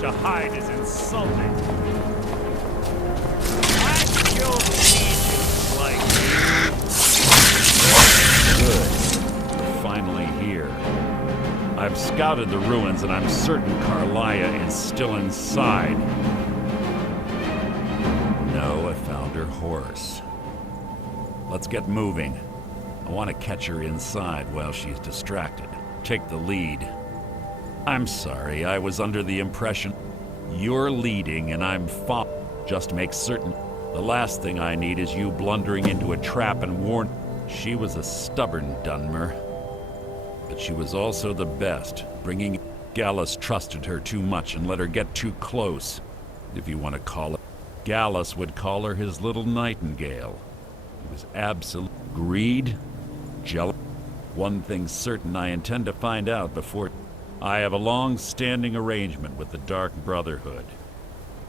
To hide is insulting. I killed legions like you. Good. We're finally here. I've scouted the ruins and I'm certain Karliah is still inside. No, I found her horse. Let's get moving. I want to catch her inside while she's distracted. Take the lead. I'm sorry, I was under the impression you're leading and I'm following. Just make certain. The last thing I need is you blundering into a trap and warn. She was a stubborn Dunmer, but she was also the best. Gallus trusted her too much and let her get too close, if you want to call it. Gallus would call her his little nightingale. It was absolute greed, jealousy. One thing's certain, I intend to find out before. I have a long-standing arrangement with the Dark Brotherhood.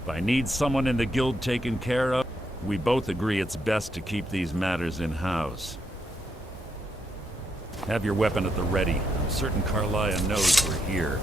If I need someone in the guild taken care of, we both agree it's best to keep these matters in-house. Have your weapon at the ready. I'm certain Karliah knows we're here.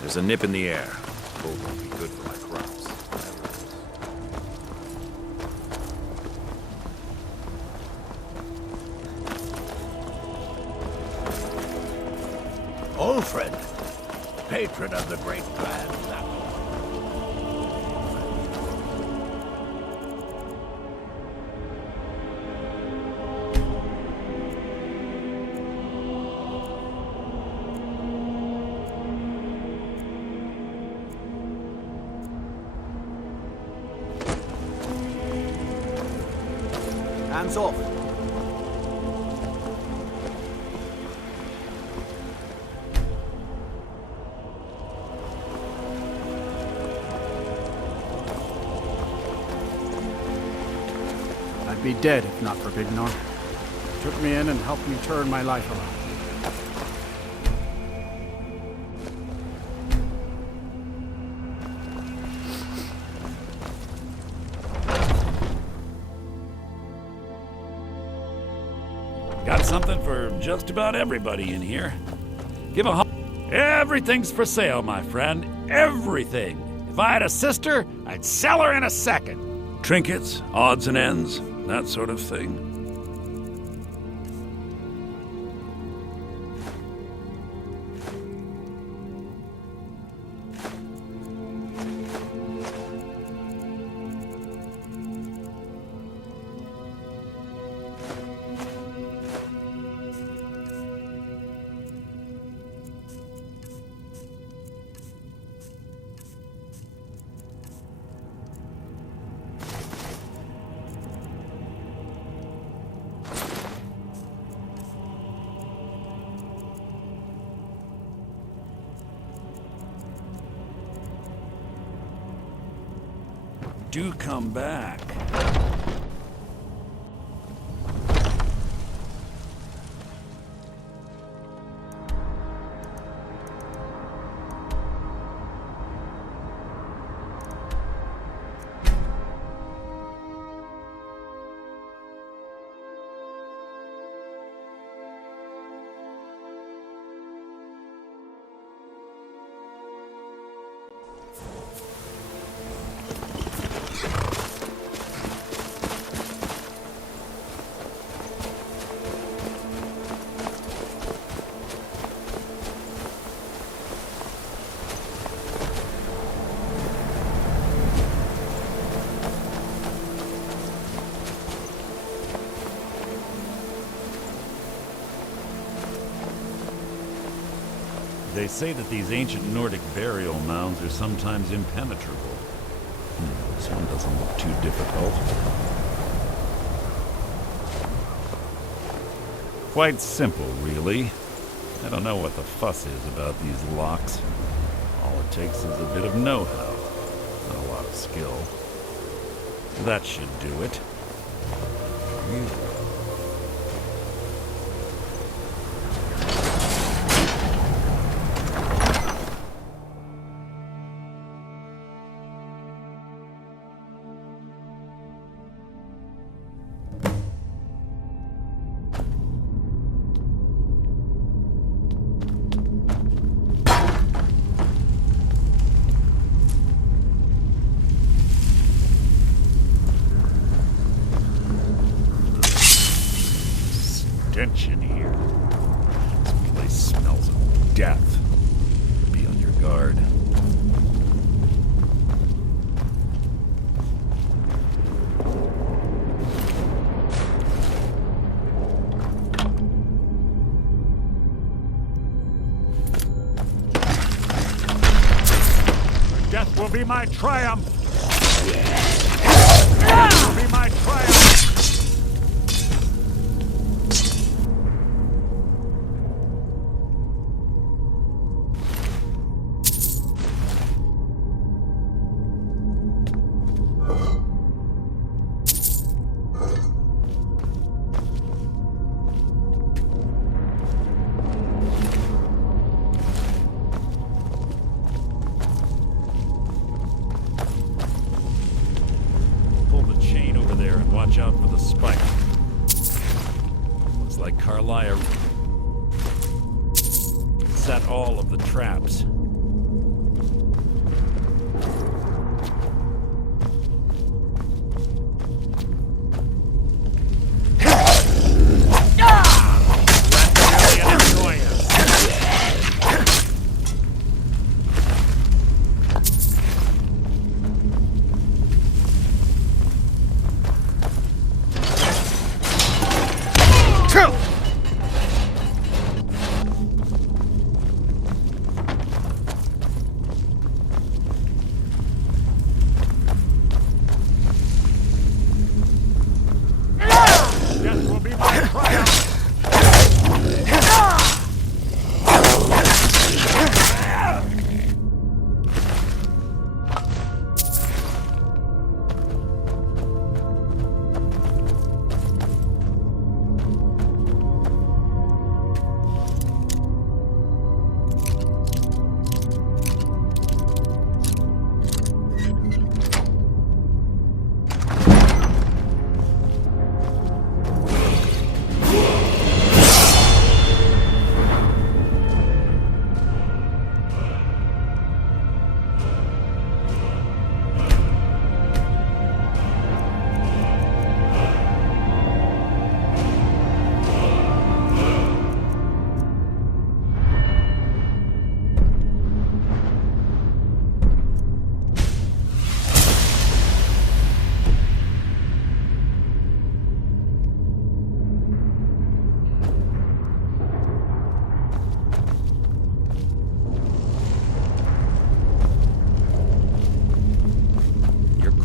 There's a nip in the air. Cold won't be good for my crops. Ulfred, patron of the great clan. Hands off. I'd be dead if not for Bignor. Took me in and helped me turn my life around. Got something for just about everybody in here. Give a Everything's for sale, my friend. Everything. If I had a sister, I'd sell her in a second. Trinkets, odds and ends, that sort of thing. do come back. They say that these ancient Nordic burial mounds are sometimes impenetrable. This one doesn't look too difficult. Quite simple, really. I don't know what the fuss is about these locks. All it takes is a bit of know-how, not a lot of skill. That should do it. Stench in here. This place smells of death. Be on your guard. Death will be my triumph! Death will be my triumph! Watch out for the spike. Looks like Carlia set all of the traps.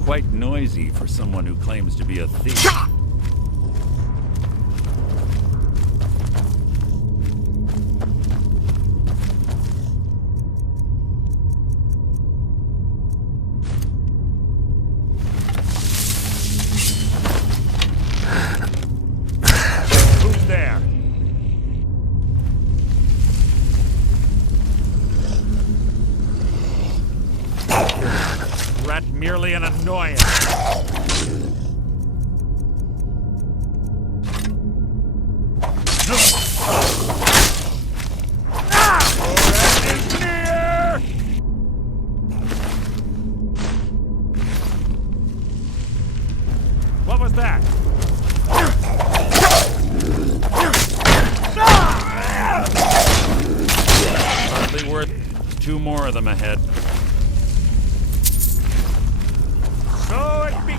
Quite noisy for someone who claims to be a thief. Threat merely an annoyance. What was that? Hardly worth. 2 more of them ahead. So it be.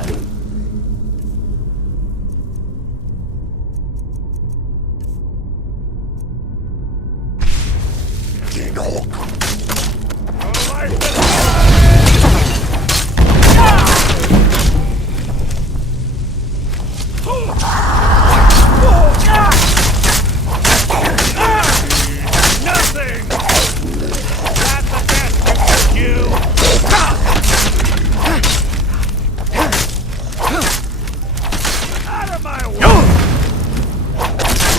Nothing! That's the best you can do! Out of my way!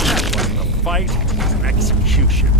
That wasn't a fight, it was an execution.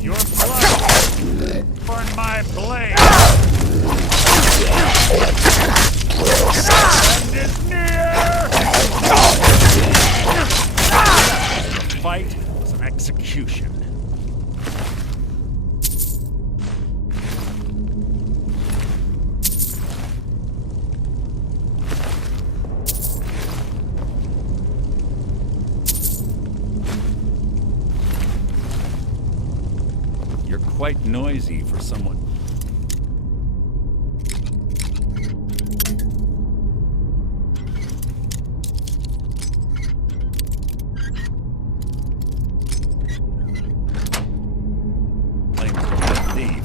Your blood burn my blade! End is near! The fight was an execution. You're quite noisy for someone. Claims to be a thief.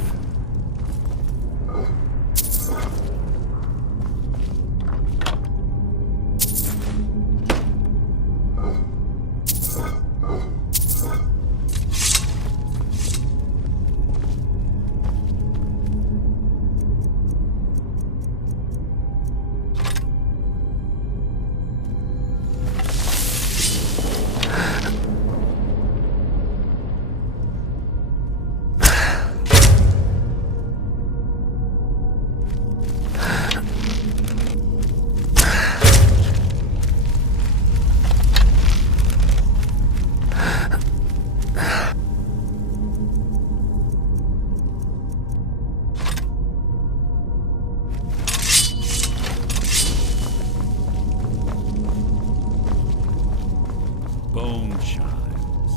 Bone chimes.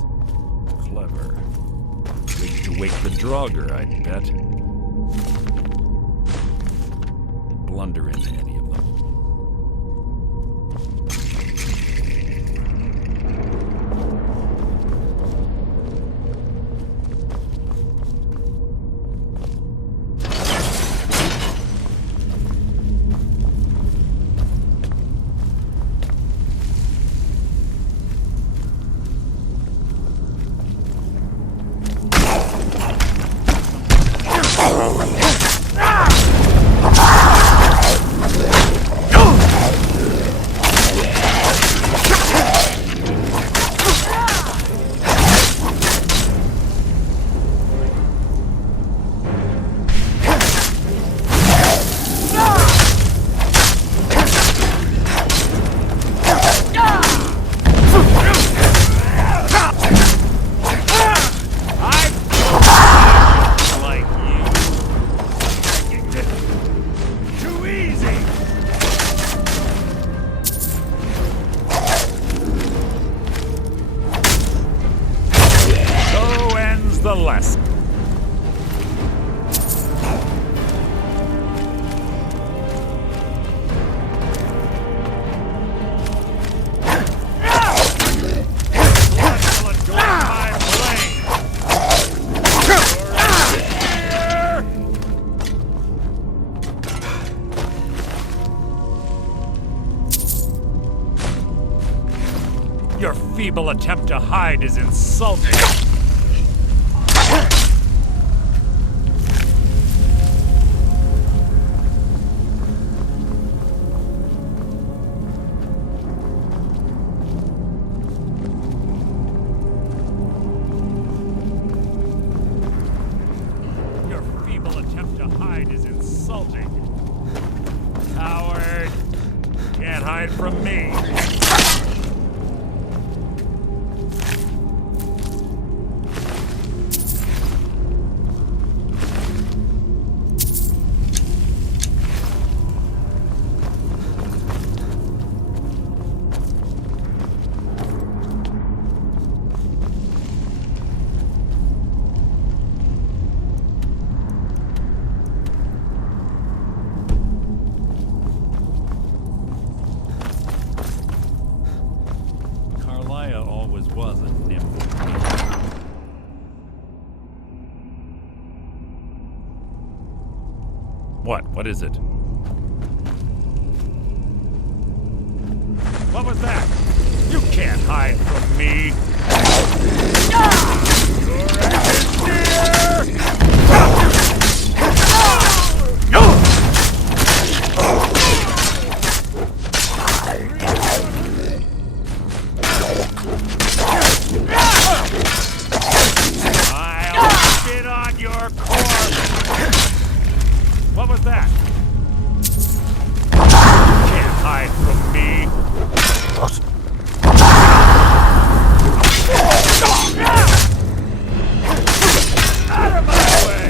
Clever. Way to wake the Draugr, I'd bet. Blunder into any of them. Your feeble attempt to hide is insulting. Your feeble attempt to hide is insulting. Coward! Can't hide from me. Carlia always was a nimble creature. What is it? What was that? You can't hide from me! Your end is near! I'll spit on your corpse! What was that? Can't hide from me! Out of my way!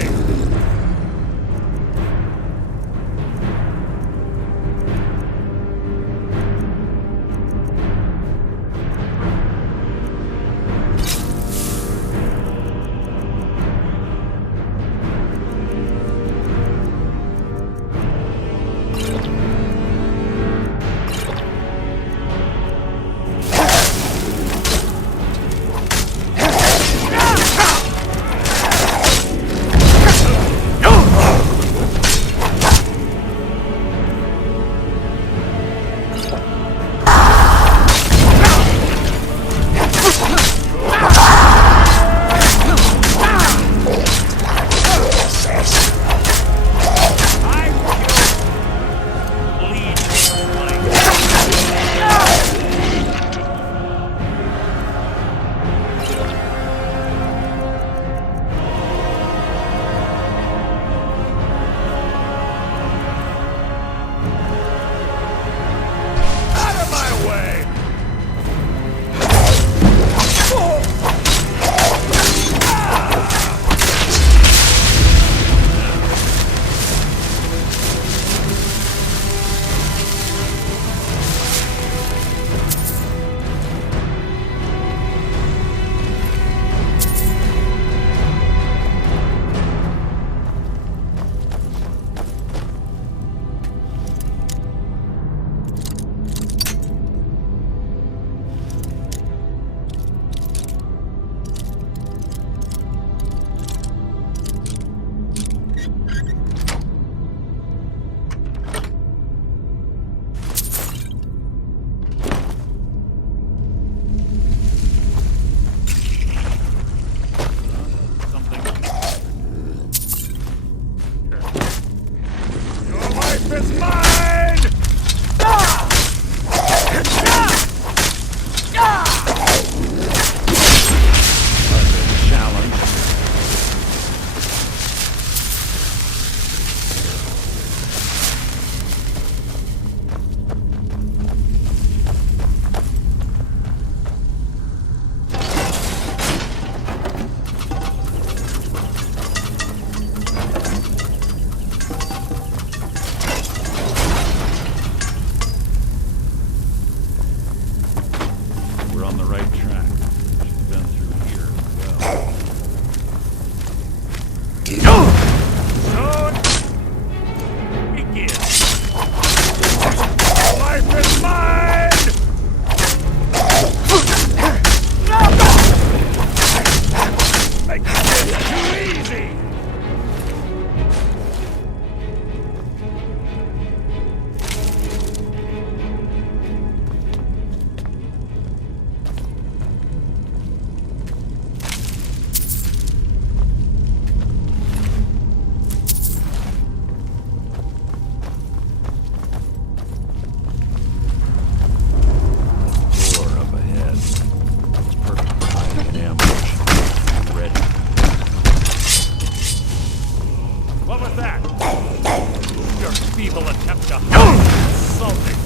feeble attempt to hide is insulting.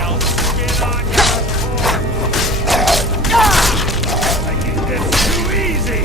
I'll spit on your corpse. Making this too easy.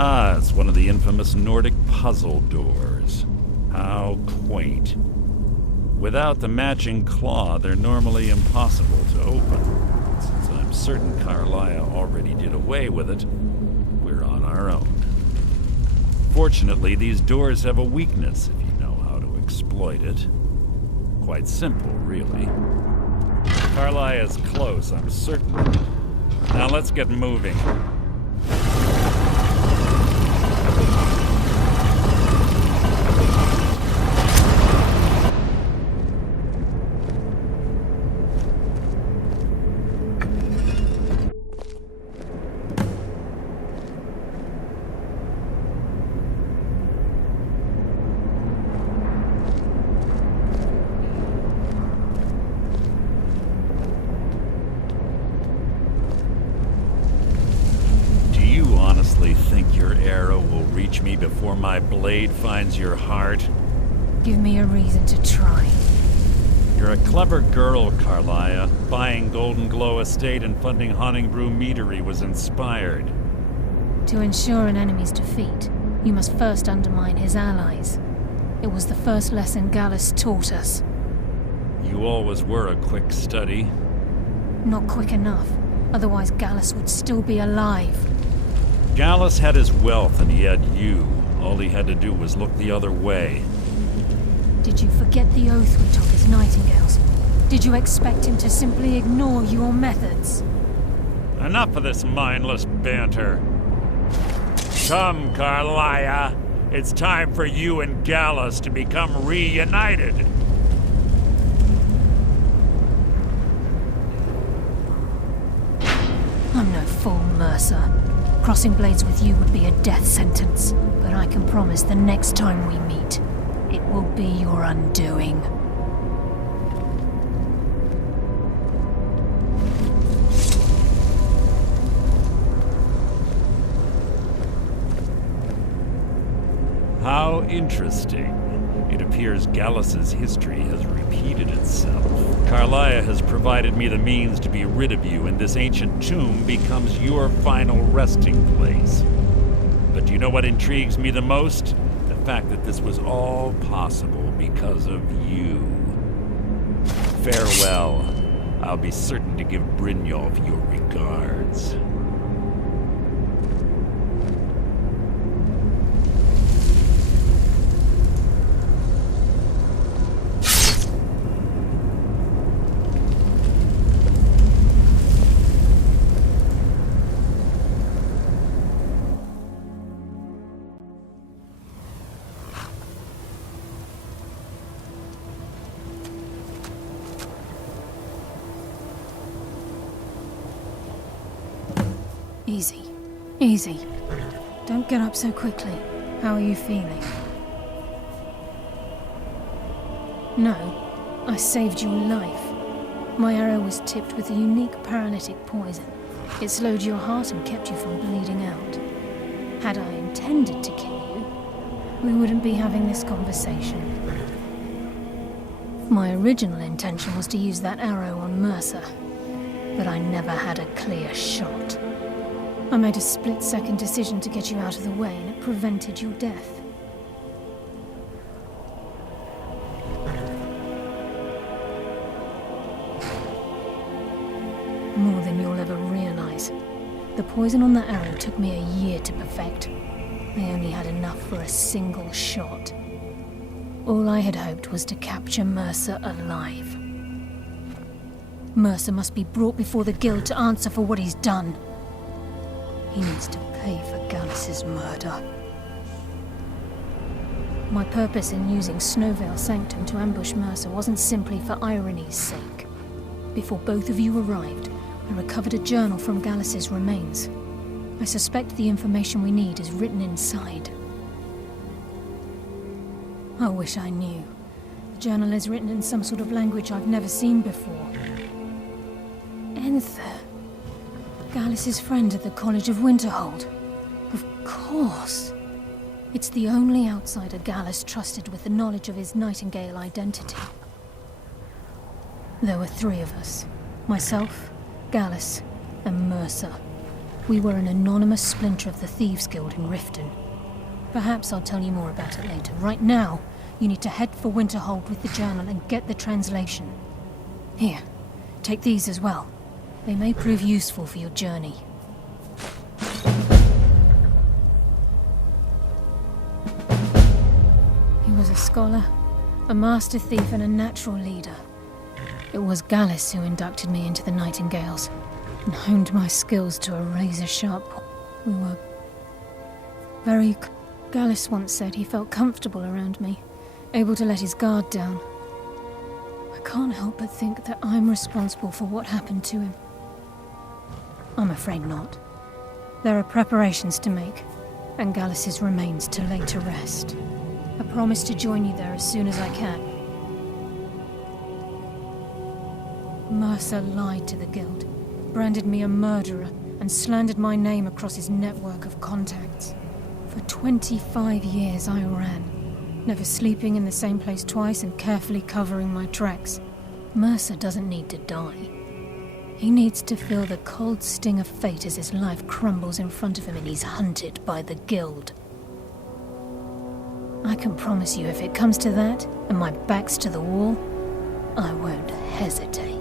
Ah, it's one of the infamous Nordic puzzle doors. How quaint. Without the matching claw, they're normally impossible to open. Since I'm certain Carlia already did away with it, we're on our own. Fortunately, these doors have a weakness if you know how to exploit it. Quite simple, really. Carlia is close, I'm certain. Now let's get moving. blade finds your heart? Give me a reason to try. You're a clever girl, Karliah. Buying Golden Glow Estate and funding Honningbrew Meadery was inspired. To ensure an enemy's defeat, you must first undermine his allies. It was the first lesson Gallus taught us. You always were a quick study. Not quick enough, otherwise Gallus would still be alive. Gallus had his wealth and he had you. All he had to do was look the other way. Did you forget the oath we took as Nightingales? Did you expect him to simply ignore your methods? Enough of this mindless banter. Come, Karliah. It's time for you and Gallus to become reunited. I'm no fool, Mercer. Crossing blades with you would be a death sentence, but I can promise the next time we meet, it will be your undoing. How interesting. It appears Gallus's history has repeated itself. Karliah has provided me the means to be rid of you, and this ancient tomb becomes your final resting place. But do you know what intrigues me the most? The fact that this was all possible because of you. Farewell. I'll be certain to give Brynjolf your regards. Easy. Easy. Don't get up so quickly. How are you feeling? No, I saved your life. My arrow was tipped with a unique paralytic poison. It slowed your heart and kept you from bleeding out. Had I intended to kill you, we wouldn't be having this conversation. My original intention was to use that arrow on Mercer, but I never had a clear shot. I made a split-second decision to get you out of the way, and it prevented your death. More than you'll ever realize. The poison on that arrow took me a year to perfect. I only had enough for a single shot. All I had hoped was to capture Mercer alive. Mercer must be brought before the Guild to answer for what he's done. He needs to pay for Gallus's murder. My purpose in using Snowveil Sanctum to ambush Mercer wasn't simply for irony's sake. Before both of you arrived, I recovered a journal from Gallus's remains. I suspect the information we need is written inside. I wish I knew. The journal is written in some sort of language I've never seen before. Enther. Gallus's friend at the College of Winterhold. Of course. It's the only outsider Gallus trusted with the knowledge of his Nightingale identity. There were 3 of us. Myself, Gallus, and Mercer. We were an anonymous splinter of the Thieves Guild in Riften. Perhaps I'll tell you more about it later. Right now, you need to head for Winterhold with the journal and get the translation. Here, take these as well. They may prove useful for your journey. He was a scholar, a master thief, and a natural leader. It was Gallus who inducted me into the Nightingales, and honed my skills to a razor-sharp point. We were very... Gallus once said he felt comfortable around me, able to let his guard down. I can't help but think that I'm responsible for what happened to him. I'm afraid not. There are preparations to make, and Gallus's remains to lay to rest. I promise to join you there as soon as I can. Mercer lied to the Guild, branded me a murderer, and slandered my name across his network of contacts. For For 25 years I ran, never sleeping in the same place twice and carefully covering my tracks. Mercer doesn't need to die. He needs to feel the cold sting of fate as his life crumbles in front of him and he's hunted by the Guild. I can promise you if it comes to that, and my back's to the wall, I won't hesitate.